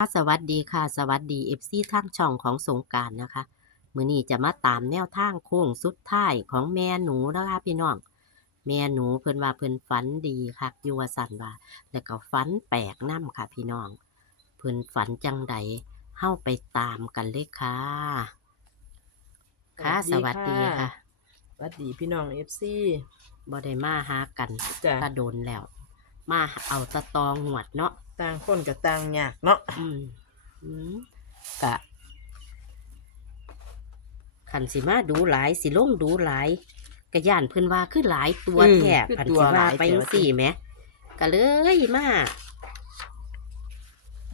ค่ะสวัสดีค่ะ สวัสดีเอฟซีทางช่องของสงกรารนะคะมื้อนี้จะมาตามแนวทางโค้งสุดท้ายของแม่หนูนะคะพี่น้อง แม่หนูเพิ่นว่าเพิ่นฝันดีคักอยู่ว่าสั่นว่าแล้วก็ฝันแปลกนํค่ะพี่น้อง เพิ่นฝันจังใดเฮาไปตามกันเลยค่ะ ค่ะ สวัสดีค่ะสวัสดีพี่น้องเอฟซีบ่ได้มาหากันจ้ะก็โดนแล้ว มาเอาตะตองหวดเนาะ ต่างคนกับต่างยากเนาะอืมอืมกะขันสิมาดูหลายสิลงดูหลายกะย่านเพิ่นว่าคือหลายตัวแท้ขันสิว่าไปจังสี่แหมก็เลยมา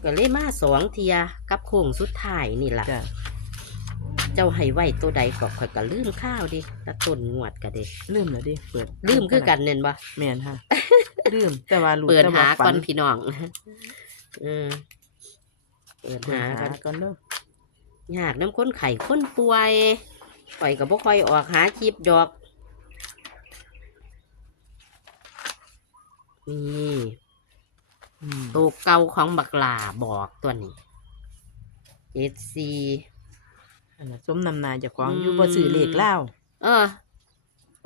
ก็เลยมาสองเทียกับโค้งสุดท้ายนี่ล่ะ จ้ะเจ้าให้ไว้ตัวใดก็ข่อยก็ลืมข้าวดิตะต้นงวดก็เด้ลืมแล้วดิเปิดลืมคือกันเน่นบ่แม่นฮะ ลืมแต่ว่ารู้เปิดแต่หาว่าฝัก่อนพี่น้องอืมเปิดเปิดหาหาก่อนก่อนเด้อยากน้ำคนไข่คนป่วยข่อยกับบ่ค่อยออกหาคลิปดอกนี่อืมตัวเก่าของบักหลาบอกตัวนี้เจ็ดซีอันน่ะสมนำหนาเจ้าของอืมอยู่บ่ซื้อเลขเล่าวเออ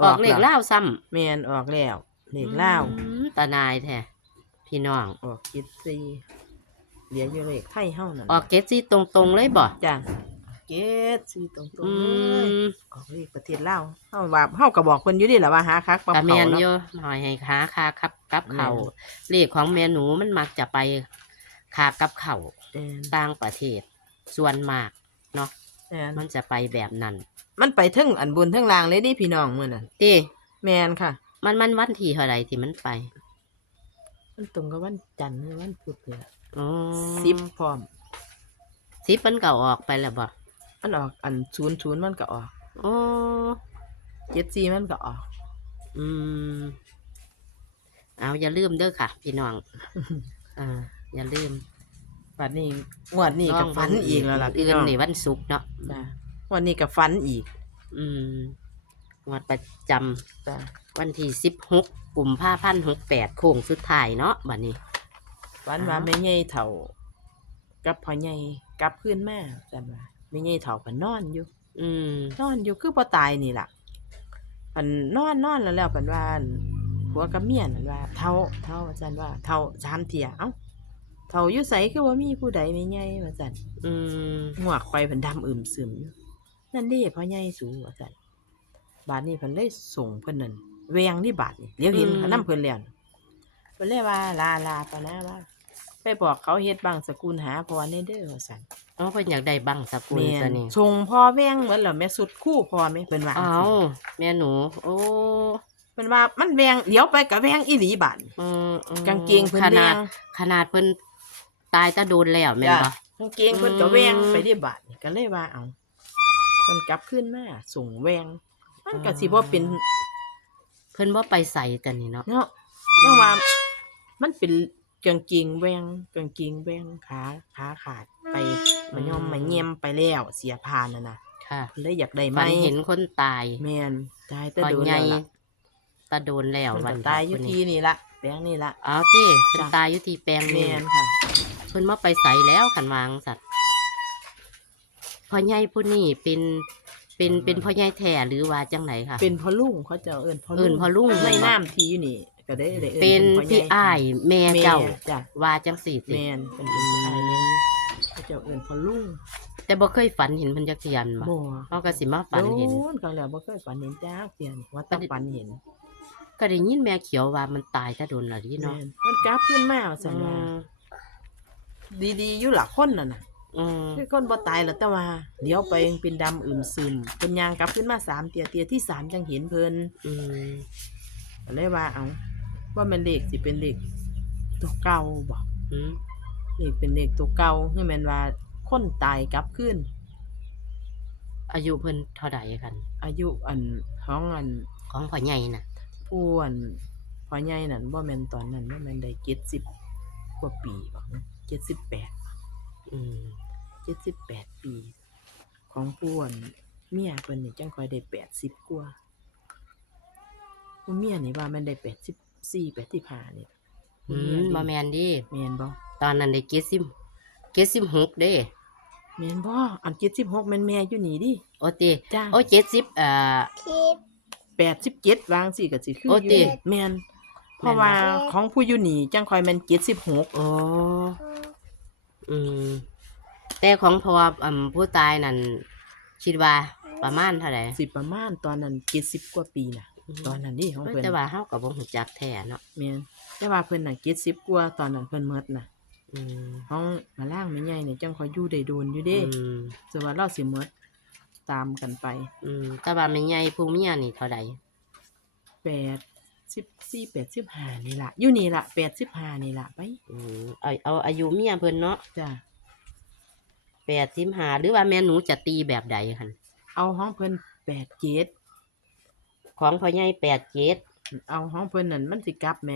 ออกเลขแวเล่าวซ้แม่นออกแล้วเลำขเล่าวอืม ตานายแท้พี่น้อง ออกกิดซีเหลืออยู่เลขไทยเฮานั่นออกเจ็ดซีตรงๆเลยบ่จ้ะเจ็ดซีตรงอืๆเลยมออกเลขประเทศลาวเฮาว่าเฮาก็บอกเพิ่นอยู่ดิล่ะว่าหาคักปรับกะแมเขานเนาะโยหน่อยให้ค้าคาครับกับเขาแม่นเลขของแม่หนูมันมักจะไปคากับเขาแม่นต่างประเทศ ส่วนมากเนาะแม่นมันจะไปแบบนั้นมันไปถึงอันบนทั้งล่างเลยดิพี่น้องมื้อนั้นติแมนค่ะ มันมันวันที่เท่าไหรที่มันไปมันตรงกับวันจันทร์หรือวันพุธเนี่ยอ๋อสิบพร้อมสิบมันเก่าออกไปแล้วบ่มันออกอันศูนย์ศูนย์มันก็ออกโอ้เจ็ดสี่มันก็ออก อืม เอาอย่าลืมเด้อค่ะ พี่น้องอ่าอย่าลืมบัดนี้งวดนี้กับฟันอีกแล้วล่ะพี่อื่นน้องนี่วันศุกร์เนาะจ้ะงวันนี้กับฟันอีก อืมงวดประจำจ้ะ วันที่สิบหกกลุ่มผ้าพันหกแปดโค้งสุดท้ายเนาะบัดนี้ฟันอ้าวว่าไม่ใหญ่เถ่า กับพ่อใหญ่กลับขึ้นมาจันว่าไม่ใหญ่เถ่าก็นอนอยู่ อืมนอนอยู่คือบ่ตายนี่ล่ะอันนอนนอนแล้วแล้วเพิ่นว่าอั่นผัวกับเมียนั่นว่า เท่าเท่าอาจารย์ว่าเท่าสามเที่ยเอ้าเท่าอยู่ไสคือว่ามีผู้ใดไม่ใหญ่ว่าซั่นอืมงวกไปเพิ่นดำอึมซึมอยู่นั่นเด้พ่อใหญ่สูงว่าซั่นบาดนี้เพิ่นเลยส่งเพิ่นนั่น แวงนี่บาดนี่เดี๋ยวเห็นเขานำเพิ่นแล้วเพิ่นเลยว่าลาลาปะนะว่าไปบอกเขาเฮ็ดบางสกุลหาพรในเด้อว่าซั่นอ๋อเพิ่นอยากได้บังสกุลแม่ตัวนนี้ส่งพ่อแวงเหมือนแล้วแม่สุดคู่พ่อแม่เพิ่นว่าเอาแม่หนู โอ้เพิ่นว่ามันแวงเดี๋ยวไปก็แวงอีหลีบาดนี่อืมอืมกางเกงเพิ่นขแวนาด งขนาดเพิ่นตายตะโดนแล้วแม่นบ่ จ้ะกางเกงเพิ่นก็แวงอืมไปได้บาดนี่ก็เลยว่าเอาเพิ่นกลับขึ้นมาส่งแวง มันก็สิบ่เป็นเพิ่นบ่ไปใส่แต่นี่เนาะเนาะยังว่ามันเป็นกางเกงแวงกางเกงแวงขาขาขาดไปมันยอมมาเงียมไปแล้วเสียพานน่ะนะค่ะเพิ่นเลยอยากได้ไหมฝันเห็นคนตายแม่นตายแต่ตอนโดนใหญ่แล้วล่ะตะโดนแล้วเพิ่นวัก็นตายอยู่พระที่นี่ละแปลงนี่ละเอาติเพิ่นจ้ะตายอยู่ที่แปลงแม่นี่นค่ะ เพิ่นมาไปใส่แล้วขันวางสัตว์พ่อใหญ่ผู้นี้เป็น เป็นเป็นพ่อใหญ่แท้หรือว่าจังไหนค่ะ เป็นพ่อลุงเขาจะเอิ้นพ่อเอิ้ลุนงพ่อลุง ในน้ำที่อยู่นี่ ก็ได้ได้เอิ้นเป็นพ่อใหญ่พี่อ้ายแม่แม่เจ้าจ้ะว่าจังสี่ติแม่นเป็นพี่อ้ายแม่เขาเจ้าเอิ้นพ่อลุงแต่บ่เคยฝันเห็นเพิ่นจักเทียนบ่บ่เฮาก็สิมาฝันเห็น โดนก็แล้วบ่เคยฝันเห็นจ้าเตียนว่าแตฝันเห็นก็ได้ยินแม่เขียวว่ามันตายถ้าโดนและที่แม่เนาะนมันกลับขึ้นมาว่าอืซั่นว่ามดีๆอยู่หล่ะคนน่ะน่ะ อืมคือคนบ่ตายแล้วแต่ว่าเดี๋ยวไปยังเป็นดำอึมซึมเพิ่นย่างกลับขึ้นมาสามเตียเตียที่สามจังเห็นเพิ่นอืมก็เลยว่าเอาว่ามันเลขสิเป็นเลขตัวเก่าบ่อืมเลขเป็นเลขตัวเก่าคือแม่นว่าคนตายกลับขึ้น อายุเพิ่นเท่าใดกัน อายุอันของอันของพ่อใหญ่น่ะ ผู้อันพ่อใหญ่นั่นบ่แม่นตอนนั้นบ่แม่นได้70กว่าปีบ่78 อืม78ปี ของผู้อันเมียเพิ่นนี่จังค่อยได้80กว่าผู้เมียนี่ว่ามันได้84 85นี่อืมบ่แม่นดิแม่นบ่ตอนนั้นได้เจ็ดสิบเจ็ดสิบหกเด้แม่นบ่อัน76แม่นแม่อยู่นี่ดิ โอติจ้าโอ้เจ็ดสิบเอ่อคิด87วางสิก็สิคือโอ้อยู่ติแม่นเพราะว่าของผู้อยู่นี่จังค่อยแม่น76โอ้ อืมแต่ของพออืมผู้ตายนั่นคิดว่าประมาณเท่าไหร่สิประมาณตอนนั้น70กว่าปีน่ะ ตอนนั้นนี่ของเพิ่นแต่ว่าเฮาก็บ่ฮู้จักแท้เนาะแม่นแต่ว่าเพิ่นน่ะ70กว่าตอนนั้นเพิ่นหมดน่ะอืมห้องมาล่างแม่ใหญ่นี่จังค่อยอยู่ได้โดนอยู่เด้อืมสว่าเราสิหมดตามกันไปอืมแต่ว่าแม่ใหญ่ผู้เมียนี่เท่าใด 8 14 85นี่ล่ะอยู่นี่ล่ะ85นี่ล่ะไปอืมเอาเอาอายุเมียเพิ่นเนาะจ้า85หรือว่าแม่หนูจะตีแบบใดหั่นเอาห้องเพิ่น87ของพ่อใหญ่87เอาห้องเพิ่นนั่นมันสิกลับแหม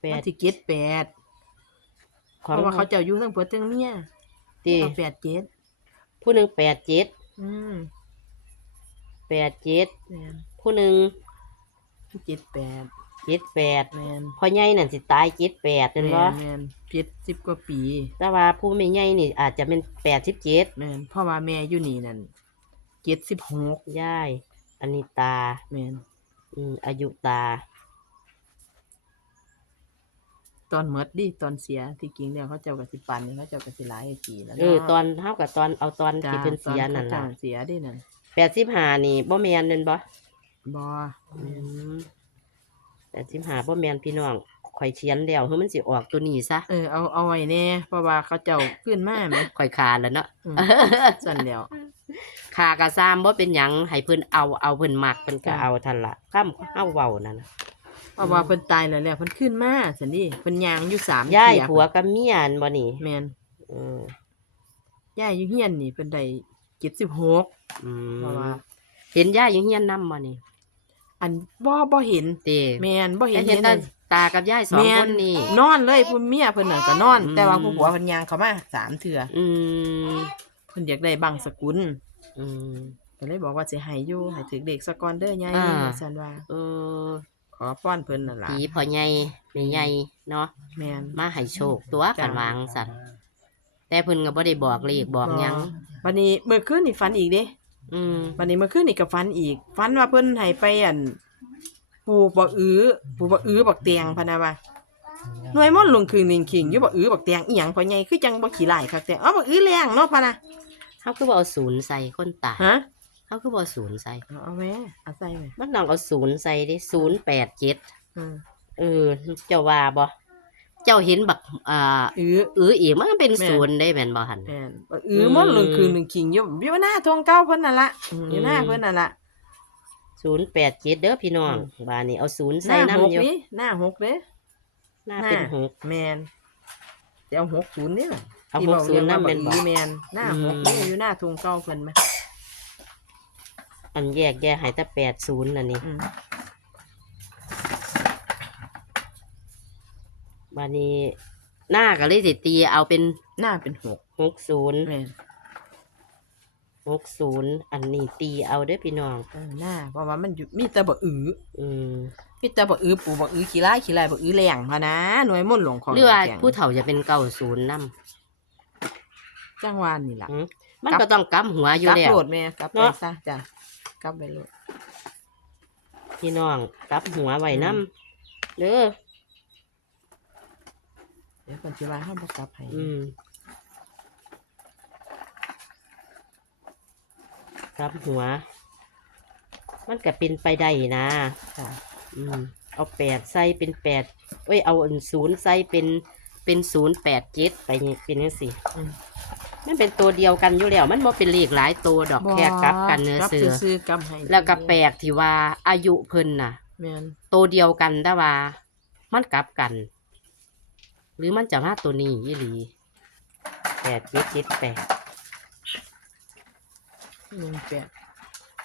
แปมัดนสิเก็ดแปดขเพองราะว่าเขาเจ้าอยู่ทั้งผัวทั้งเมียตีเอาแปดเจ็ดผู้หนึ่งแปดเจ็ดอืมแปดเจ็ดแม่นผู้หนึ่ง เจ็ดแปดเจ็ดแปดแม่นพ่อใหญ่นั่นสิตายเจ็ดแปดเป็นบ่แม่นแม่นเจ็ดสิบกว่าปีแต่ว่าผู้ไม่ใหญ่นี่อาจจะเป็นแปดสิบเจ็ดแม่นเพราะว่าแม่อยู่นี่นั่นเจ็ดสิบหกยายอันนี้ตา แม่นอืมอายุตา ตอนเมดดิตอนเสียที่จริงแล้วเขาเจ้ากับสิปันเขาเจ้ากับสิหลายปีแล้วเออ ตอนเท่ากับตอนเอาตอนจ้าที่เป็นเสียตอนั่นเขาล่ะเจ้าเสียดินั่นแปดสิบห้านี่บ่แมนเป็นบ่ บออืมแปดสิบห้าบ่แมนพี่น้องข่อยเขียนแล้วเฮ้ยมันสิออกตัวนี้ซะเออเอาเอาไว้แน่เพราะว่าเขาเจ้าขึ้นมาไหมข่อยขาดแล้วเนาะอืมสั่นแล้วขากะซ้ำบ่เป็นหยังให้เพิ่นเอาเอาเพิ่นมักเพิ่นก็จ้ะเอาทันละข้ามเฮาเว้านั่นน่ะเพราะว่าเพิ่นตายแล้วแหละเพิ่นขึ้นมาสันนี่เพิ่นยางอยู่สามยายเที่ผัวกับเมียนบ่นี่แม่นอืมย่าอยู่เฮียนนี่เป็นได้เจ็ดสิบหกอืเพราะว่ามเห็นยายอยู่เฮียนนำบ่นี่ อันบ่บ่เห็นเต้แมนบ่เห็เห็นนเห็นแต่ตาตากับยายสองแม่คนนี่นอนเลยผู้เมียเพิ่นน่ะก็นอนอืมแต่ว่าผู้ผัวเพิ่นยางเข้ามาสามเทื่ออืมเพิ่นอยากได้บังสกุลอืมก็เลยบอกว่าสิให้อยู่ให้ถึกเด็กสกอนเด้อยายอ่าว่าซั่นว่าเออขอป้อนเพิ่นนั่นล่ะผีพ่อใหญ่แม่ใหญ่เนาะแม่นมาให้โชคตัวจ้ะกันวางสั่นแต่เพิ่นก็บ่ได้บอกเลขบอกหยังบัดนี้เมื่อคืนนี่ฝันอีกเด้ อืมบัดนี้เมื่อคืนนี่ก็ฝันอีกฝันว่าเพิ่นให้ไปอันปลูกบักอื้อปลูกบักอื้อบักเตียงพะนะว่าหน่วยม่อนลงคืนนิงคิงอยู่บักอื้อบักเตียงอีหยังพ่อใหญ่คือจังบ่ขี้ลายคักแต่อ๋อบักอื้อแรงเนาะพะนะเฮาคือบ่เอาศูนย์ใส่คนตายฮะเฮาคือบ่เอาศูนย์ใส่เอาเอาแม่เอาใส่แม่มันต้องเอาศูนย์ใส่ดิ087อืมเออเจ้าว่าบ่ เจ้าเห็นบักอ่าอื้อเอออีกมันก็เป็นแม่นศูนย์ได้แม่นบ่หั่นแม่นบักอื้อม่อนลงคืนนิงคิงอยู่อยู่หน้าทงเก้าเพิ่นนั่นล่ะอืมอยู่หน้าอืมเพิ่นนั่นล่ะ087เด้อพี่น้องอืมบ้านนี้เอาศูนย์หใส่น้านํหกอยู่นี่หน้าหกเด้หน้าเป็นหน้าหกแม่นจะเอาหกศูนย์นี่ล่ะเอาที่หบกอกศูนย์เรียนํกว่าแม่นบับ่กอื้อแม่นหน้าหกอืมนี่อยู่หน้าทงเก้าเพิ่นไหมอันแยกแยกให้แต่80นั่นนี่อืม บ้านนี้หน้าก็เลยสิตีเอาเป็นหน้าเป็นหก60แม่น60อันนี้ตีเอาเด้อพี่น้อง เออหน้าเพราะว่ามันอยู่มีแต่บักอื้ออืมมีแต่บักอื้อปูบักอื้อขี้ร้ายขี้ร้ายบักอื้อแรงพะนะหน่วยมุ่นต์หลวงของหรือว่าแกงผู้เฒ่าจะเป็น90นำจ้างวานนี่ล่ะ มันกลับ ก็ต้องกำหัวอยู่กลับแล้ว โหลดแม่กลับไปเนาะ ซะจ้ะกลับไปโหลดพี่น้องกลับหัวไว้นำเด้อ เดี๋ยวคนสิว่าเฮาบ่กลับให้อืมกลับหัว มันก็เป็นไปได้นะจ้ะอืม เอาแปดใส่เป็นแปดเอ้ย เอาอันศูนย์ใส่เป็น เป็นศูนย์แปดเจ็ดไปนี่เป็นยังสิอืม มันเป็นตัวเดียวกันอยู่แล้ว มันบ่เป็นเลขหลายตัวดอกแค่กลับกันเนื้อกลับเสือ ซื่อๆกลับให้แล้วก็แปลกที่ว่าอายุเพิ่นน่ะ แม่นตัวเดียวกันแต่ว่า มันกลับกัน หรือมันจะมาตัวนี้ยี่หลีแปดเจ็ดเจ็ดแปดหนึ่งแปด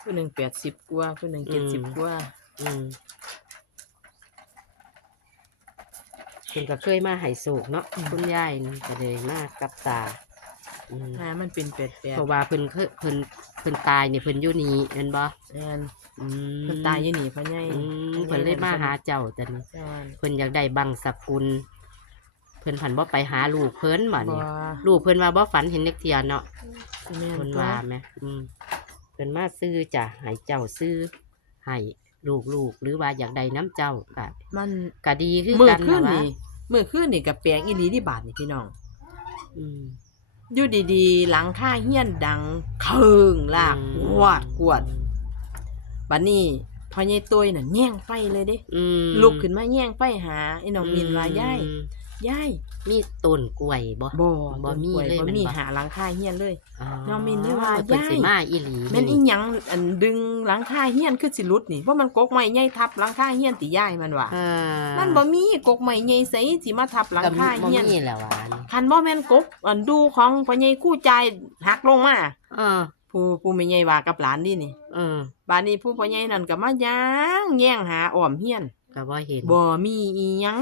ผู้หนึ่งแปดสิบกว่าผู้หนึ่งเจ็ดสิบกว่าอืมเพิ่นก็เคยมาให้สูกเนาะคุณยายนี่ก็เลยมากับตาอืมหน้ามันเป็นแปดแปดเพราะว่าเพิ่นเคยเพิ่นเพิ่นตายนี่เพิ่นอยู่นี่เห็นบ่แม่นอืมเพิ่นตายอยู่นี่พ่อใหญ่อืมเพิ่นเลยมาหาเจ้าแต่นี่จ้าเพิ่นอยากได้บังสกุล เพิ่นผันบ่ไปหาลูกเพิ่นบ่บ่นี่ลูกเพิ่นว่าบ่ฝันเห็นเล็กเทียเนาะสิแม่นเพิ่นตัวว่าแหมอืมเพิ่นมาซื้อจ้ะให้เจ้าซื้อให้ลูกๆหรือว่าอยากได้น้ำเจ้าก็มันก็ดีคือมื้อกันคืนนะว่านี่มื้อคืนนี่ก็แปลกอีหลีที่บาดนี่พี่น้อง อืม อยู่ดีๆ หลังคาเฮียนดังเคิงลากกวาดกวดบัดนี้พ่อใหญ่ตุ้ยน่ะแย่งไฟเลยเด้ อืมลุกขึ้นมาแย่งไฟหาไอ้น้องมินว่าอืยาย ยายมีต้นกล้วยบ่บ่บ่มีต้นกเลยบ่แม่นมีบ่หาหลังคาเฮียนเลยอ๋อน้องมินเลยว่าเพิ่นสิยายมาอีหลีแม่นอีหยังอันดึงหลังคาเฮียนคือสิหลุดนี่เพราะมันกกไม้ใหญ่ทับหลังคาเฮียนติยายมันว่าอ่ามันบ่มีกกไม้ใหญ่ไสสิมาทับหลังก็คาบ่เฮียนมีแล้วว่าอันคันบ่แม่นกกอันดูของพ่อใหญ่คู่ใจายหักลงมาเออผู้ผู้แม่ใหญ่ว่ากับหลานนี่นี่เออบานนี้ผู้พ่อใหญ่นั่นก็มาย่างแย่งหาอ้อมเฮียนก็บ่เห็นบ่มีอีหยัง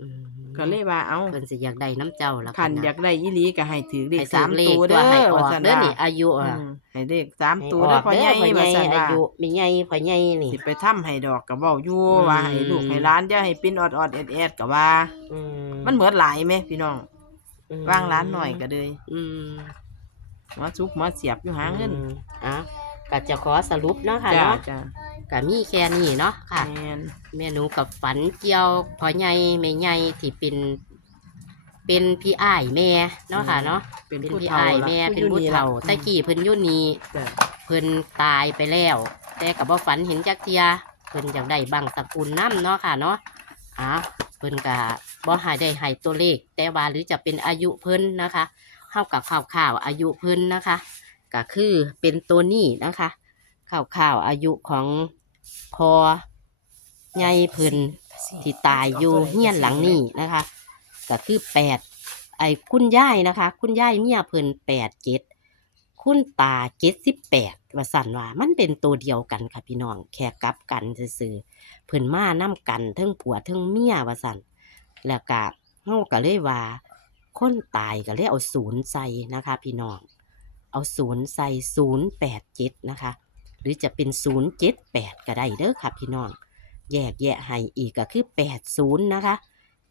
อืม ก็เลยว่าเอาเพิ่นสิอยากได้น้ำเจ้าล่ะคันเพิ่อยากได้อีหลีก็ให้ถือเลขให้สามถือเลขตัวตัวเด้ให้อออว่ากซั่นเด้อว่านี่อายุอือะมให้เลขสามให้ตัวอเด้ออกพ่อเด้ใหญ่อพ่อใหญ่ว่าซั่นอาว่ายุมีใหญ่พ่อใหญ่นี่สิไปทำให้ดอกก็เว้าอยู่อืมว่าให้ลูกให้หลานอย่าให้ปิ้นออดๆแอดๆก็ว่าอืมันเหมือนหลายแม่พี่น้องอืมวางร้านหน่อยก็เลยอืมมาซุบมาเสียบอยู่หาเงินอืมอะก็จะขอสรุปเนาะค่ะจ้าเนาะจ้า ก็มีแค่นี้เนาะค่ะ แม่นแม่หนูกับฝันเกี่ยวพ่อใหญ่แม่ใหญ่ที่เป็นเป็นพี่อ้ายแม่เนาะค่ะเนาะเป็นเป็นผู้พี่เฒ่าอ้ายล่ะแม่ผู้เป็นอยู่ผู้ล่ะเฒ่าอืมแต่กี้เพิ่นอยู่นี่จ้ะเพิ่นตายไปแล้ว แต่กับบ่ฝันเห็นจักเทียเพิ่นอยากได้บังสกุลน้ำเนาะค่ะเนาะอะเพิ่นก็บ่ให้ได้ให้ตัวเลข แต่ว่าหรือจะเป็นอายุเพิ่นนะคะเข้ากับข่าวๆอายุเพิ่นนะคะก็คือเป็นตัวนี้นะคะ ข่าวๆอายุของพอใหญ่เพิ่นที่ตายอยู่เฮียนหลังนี้นะคะ ก็คือแปดไอ้คุณยายนะคะ คุณยายเมียเพิ่นแปดเจ็ดคุณตาเจ็ดสิบแปดว่าสันว่ามันเป็นตัวเดียวกันค่ะพี่น้องแค่กลับกันซื่อเพิ่นมานํกันทั้งผัวทั้งเมียว่าสันแล้วก็เฮาก็เลยว่า คนตายก็เลยเอาศูนย์ใส่นะคะ พี่น้องเอาศูนย์ใส่ศูนย์แปดเจ็ดนะคะ หรือจะเป็นศูนย์เจ็ดแปดก็ได้เด้อค่ะพี่น้อง แยกแยะให้อีกก็คือแปดศูนย์นะคะ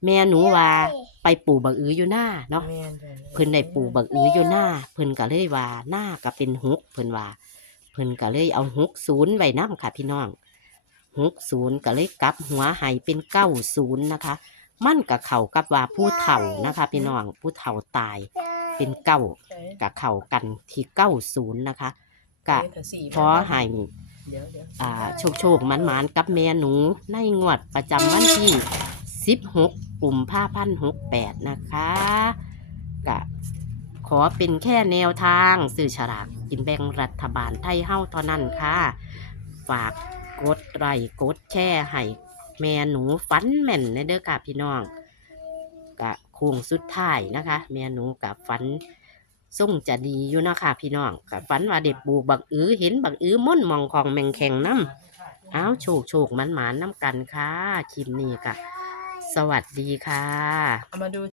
แม่หนูว่าไปปลูกบักอืออยู่หน้าเนาะแม่นจ้ะเพิ่นได้ปลูกบักอืออยู่หน้า เพิ่นก็เลยว่าหน้าก็เป็นหกเพิ่นว่า เพิ่นก็เลยเอาหกศูนย์ไว้นํค่ะพี่น้องหกศูนย์ก็เลยกลับหัวให้เป็นเก้าศูนย์นะคะ มันกับเขากับว่าผู้เฒ่านะคะพี่น้องผู้เฒ่าตายเป็นเก้ากับเขากันที่เก้าศูนย์นะคะ กะขอให้เดี๋ยวเดี๋ยวอ่าโชคโชคมันหมานๆกับแม่หนู ในงวดประจำวันที่ 16กุมภาพันธ์68นะคะกะขอเป็นแค่แนวทางสื่อฉลากกินแบ่งรัฐบาลไทยเฮ้าเท่านั้นค่ะ ฝากกดไลค์กดแชร์ให้แม่หนูฟันแม่นนะเด้อค่ะพี่น้องกะโค้งสุดท้ายนะคะ แม่หนูกับฟัน ส่งจะดีอยู่นะคะพี่น้องกับฝันว่าเด็ดปูบักอือเห็นบักอือม่อนมองของแมงแข็งน้ำอ้าวโชคโชคมันหมานน้ำกันค่ะคลิปนี้ค่ะ สวัสดีค่ะ เอามาดู